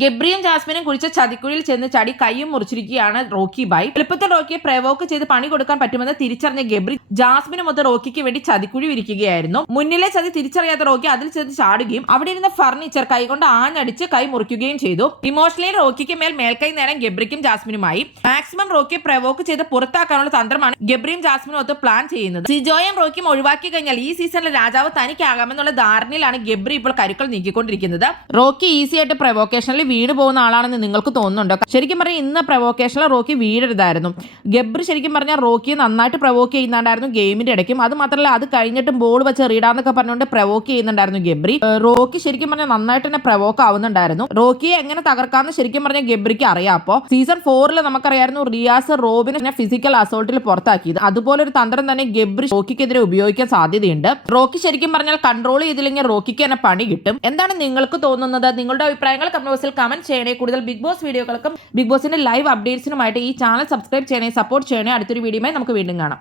ഗബ്രിയും ജാസ്മിനും കുഴിച്ച ചതിക്കുഴിയിൽ ചെന്ന് ചാടി കൈയും മുറിച്ചിരിക്കുകയാണ് റോക്കി ബായ്. എളുപ്പത്തിൽ റോക്കിയെ പ്രവോക്ക് ചെയ്ത് പണി കൊടുക്കാൻ പറ്റുമെന്ന് തിരിച്ചറിഞ്ഞ ഗബ്രി ജാസ്മിന് മൊത്തം റോക്കിക്ക് വേണ്ടി ചതിക്കുഴി വിരിക്കുകയായിരുന്നു. മുന്നിലെ ചതി തിരിച്ചറിയാത്ത റോക്കി അതിൽ ചെന്ന് ചാടുകയും അവിടെ ഇരുന്ന ഫർണിച്ചർ കൈകൊണ്ട് ആഞ്ഞടിച്ച് കൈ മുറിക്കുകയും ചെയ്തു. ഇമോഷണലി റോക്കിക്ക് മേൽക്കൈ നേടാൻ ഗബ്രിക്കും ജാസ്മിനുമായി. മാക്സിമം റോക്കിയെ പ്രവോക്ക് ചെയ്ത് പുറത്താക്കാനുള്ള തന്ത്രമാണ് ഗബ്രിയും ജാസ്മിനും ഒത്ത് പ്ലാൻ ചെയ്യുന്നത്. സിജോയും റോക്കിയും ഒഴിവാക്കി കഴിഞ്ഞാൽ ഈ സീസണിലെ രാജാവ് തനിക്കാകാമെന്നുള്ള ധാരണയിലാണ് ഗബ്രി ഇപ്പോൾ കരുക്കൾ നീക്കിക്കൊണ്ടിരിക്കുന്നത്. റോക്കി ഈസി ആയിട്ട് പ്രവോക്കേഷനിൽ വീണ് പോകുന്ന ആളാണെന്ന് നിങ്ങൾക്ക് തോന്നുന്നുണ്ടോ? ശരിക്കും പറഞ്ഞാൽ ഇന്ന് പ്രവോക്കേഷനിൽ റോക്കി വീഴരുതായിരുന്നു. ഗബ്രി ശരിക്കും പറഞ്ഞാൽ റോക്കിയെ നന്നായിട്ട് പ്രവോക്ക് ചെയ്യുന്നുണ്ടായിരുന്നു ഗെയിമിന്റെ ഇടയ്ക്കും. അത് മാത്രമല്ല അത് കഴിഞ്ഞിട്ടും ബോൾ വെച്ച് എറിയിടാന്നൊക്കെ പറഞ്ഞുകൊണ്ട് പ്രവോക്ക് ചെയ്യുന്നുണ്ടായിരുന്നു ഗബ്രി. റോക്കി ശരിക്കും പറഞ്ഞാൽ നന്നായിട്ട് തന്നെ പ്രവോക്ക് ആവുന്നുണ്ടായിരുന്നു. റോക്കിയെ എങ്ങനെ തകർക്കാമെന്ന് ശരിക്കും പറഞ്ഞാൽ ഗബ്രിക്ക് അറിയാം. അപ്പോൾ സീസൺ 4 നമുക്കറിയായിരുന്നു റിയാസ് റോബിനെ ഫിസിക്കൽ അസോൾട്ടിൽ പുറത്താക്കിയത്. അതുപോലെ ഒരു തന്ത്രം തന്നെ ഗബ്രി റോക്കിക്കെതിരെ ഉപയോഗിക്കാൻ സാധ്യതയുണ്ട്. റോക്കി ശരിക്കും പറഞ്ഞാൽ കൺട്രോൾ ചെയ്തില്ലെങ്കിൽ റോക്കിക്ക് തന്നെ പണി കിട്ടും. എന്താണ് നിങ്ങൾക്ക് തോന്നുന്നത്? നിങ്ങളുടെ അഭിപ്രായങ്ങൾ കമന്റ് ബോക്സിൽ കമന്റ് ചെയ്യണേ. കൂടുതൽ ബിഗ് ബോസ് വീഡിയോകൾക്കും ബിഗ് ബോസിന്റെ ലൈവ് അപ്ഡേറ്റ്സിനുമായിട്ട് ഈ ചാനൽ സബ്സ്ക്രൈബ് ചെയ്യണേ, സപ്പോർട്ട് ചെയ്യണേ. അടുത്തൊരു വീഡിയോയുമായി നമുക്ക് വീണ്ടും കാണാം.